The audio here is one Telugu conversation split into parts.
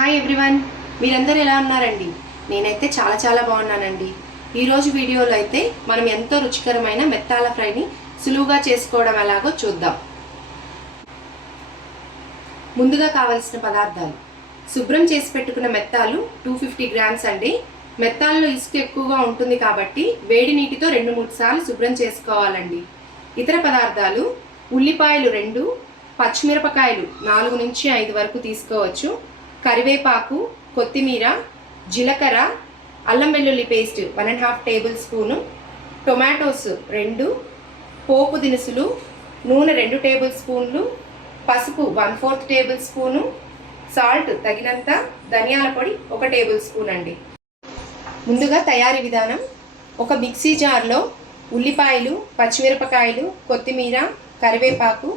హాయ్ ఎవ్రీవన్, మీరందరూ ఎలా ఉన్నారండి? నేనైతే చాలా బాగున్నానండి. ఈరోజు వీడియోలో అయితే మనం ఎంతో రుచికరమైన మెత్తాల ఫ్రైని సులువుగా చేసుకోవడం ఎలాగో చూద్దాం. ముందుగా కావలసిన పదార్థాలు: శుభ్రం చేసి పెట్టుకున్న మెత్తాలు 250 గ్రామ్స్ అండి. మెత్తాల్లో ఇసుక ఎక్కువగా ఉంటుంది కాబట్టి వేడి నీటితో 2-3 సార్లు శుభ్రం చేసుకోవాలండి. ఇతర పదార్థాలు: ఉల్లిపాయలు 2, పచ్చిమిరపకాయలు 4 నుంచి 5 వరకు తీసుకోవచ్చు, కరివేపాకు, కొత్తిమీర, జీలకర్ర, అల్లం వెల్లుల్లి పేస్ట్ 1.5 టేబుల్ స్పూను, టొమాటోస్ 2, పోపు దినుసులు, నూనె 2 టేబుల్ స్పూన్లు, పసుపు 1/4 టేబుల్ స్పూను, సాల్ట్ తగినంత, ధనియాల పొడి 1 టేబుల్ స్పూన్ అండి. ముందుగా తయారీ విధానం: ఒక మిక్సీ జార్లో ఉల్లిపాయలు, పచ్చిమిరపకాయలు, కొత్తిమీర, కరివేపాకు,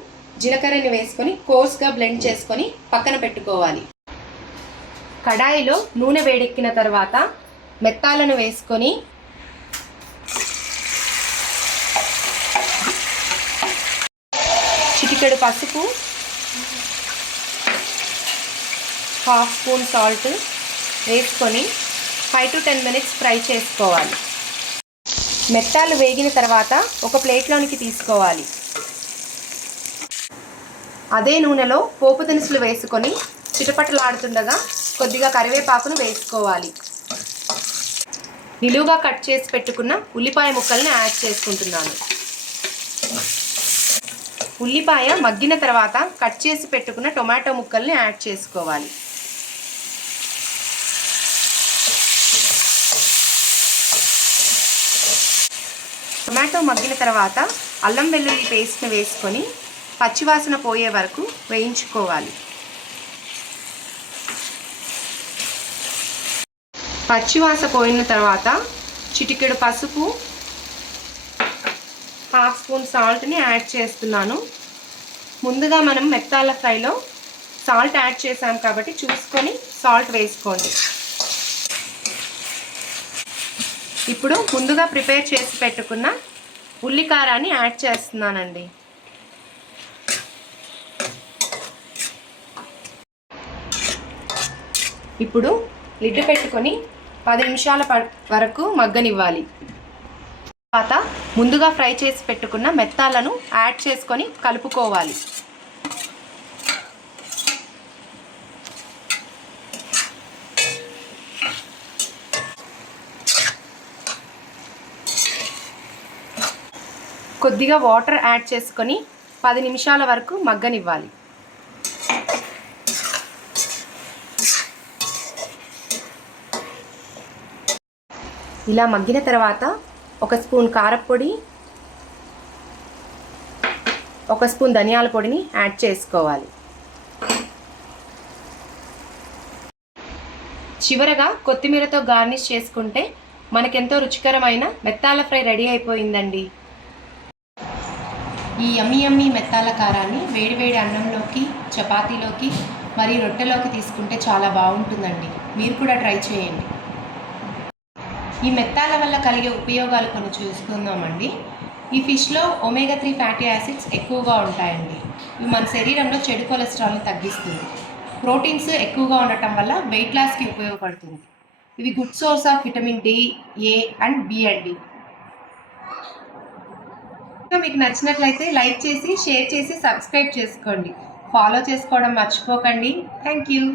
జీలకర్రని వేసుకొని కోర్స్గా బ్లెండ్ చేసుకొని పక్కన పెట్టుకోవాలి. కడాయిలో నూనె వేడెక్కిన తర్వాత మెత్తాలను వేసుకొని చిటికెడు పసుపు, 1/2 స్పూన్ సాల్ట్ వేసుకొని 5 to 10 మినిట్స్ ఫ్రై చేసుకోవాలి. మెత్తాలు వేగిన తర్వాత ఒక ప్లేట్లోనికి తీసుకోవాలి. అదే నూనెలో పోపు దినుసులు వేసుకొని చిటపటలాడుతుండగా కొద్దిగా కరివేపాకును వేసుకోవాలి. నిలువుగా కట్ చేసి పెట్టుకున్న ఉల్లిపాయ ముక్కల్ని యాడ్ చేసుకుంటున్నాను. ఉల్లిపాయ మగ్గిన తర్వాత కట్ చేసి పెట్టుకున్న టొమాటో ముక్కల్ని యాడ్ చేసుకోవాలి. టొమాటో మగ్గిన తర్వాత అల్లం వెల్లుల్లి పేస్ట్ని వేసుకొని పచ్చివాసన పోయే వరకు వేయించుకోవాలి. పచ్చివాసన పోయిన తర్వాత చిటికెడు పసుపు, 1/2 స్పూన్ సాల్ట్ని యాడ్ చేస్తున్నాను. ముందుగా మనం మెత్తాల ఫ్రైలో సాల్ట్ యాడ్ చేసాం కాబట్టి చూసుకొని సాల్ట్ వేసుకోండి. ఇప్పుడు ముందుగా ప్రిపేర్ చేసి పెట్టుకున్న ఉల్లికారాన్ని యాడ్ చేస్తున్నానండి. ఇప్పుడు లిడ్ పెట్టుకొని 10 నిమిషాల వరకు మగ్గనివ్వాలి. తర్వాత ముందుగా ఫ్రై చేసి పెట్టుకున్న మెత్తాలను యాడ్ చేసుకొని కలుపుకోవాలి. కొద్దిగా వాటర్ యాడ్ చేసుకొని 10 నిమిషాల వరకు మగ్గనివ్వాలి. ఇలా మగ్గిన తర్వాత 1 స్పూన్ కారపొడి, 1 స్పూన్ ధనియాల పొడిని యాడ్ చేసుకోవాలి. చివరగా కొత్తిమీరతో గార్నిష్ చేసుకుంటే మనకెంతో రుచికరమైన మెత్తాల ఫ్రై రెడీ అయిపోయిందండి. ఈ యమ్మీ మెత్తాల కారాన్ని వేడివేడి అన్నంలోకి, చపాతీలోకి మరియు రొట్టెలోకి తీసుకుంటే చాలా బాగుంటుందండి. మీరు కూడా ట్రై చేయండి. ఈ మెత్తాల వల్ల కలిగే ఉపయోగాలు కొన్ని చూసుకుందామండి. ఈ ఫిష్లో omega-3 ఫ్యాటీ యాసిడ్స్ ఎక్కువగా ఉంటాయండి. ఇవి మన శరీరంలో చెడు కొలెస్ట్రాల్ని తగ్గిస్తుంది. ప్రోటీన్స్ ఎక్కువగా ఉండటం వల్ల వెయిట్ లాస్కి ఉపయోగపడుతుంది. ఇవి good source of vitamin D, A and B అండి. మీకు నచ్చినట్లయితే లైక్ చేసి, షేర్ చేసి, సబ్స్క్రైబ్ చేసుకోండి. ఫాలో చేసుకోవడం మర్చిపోకండి. Thank you.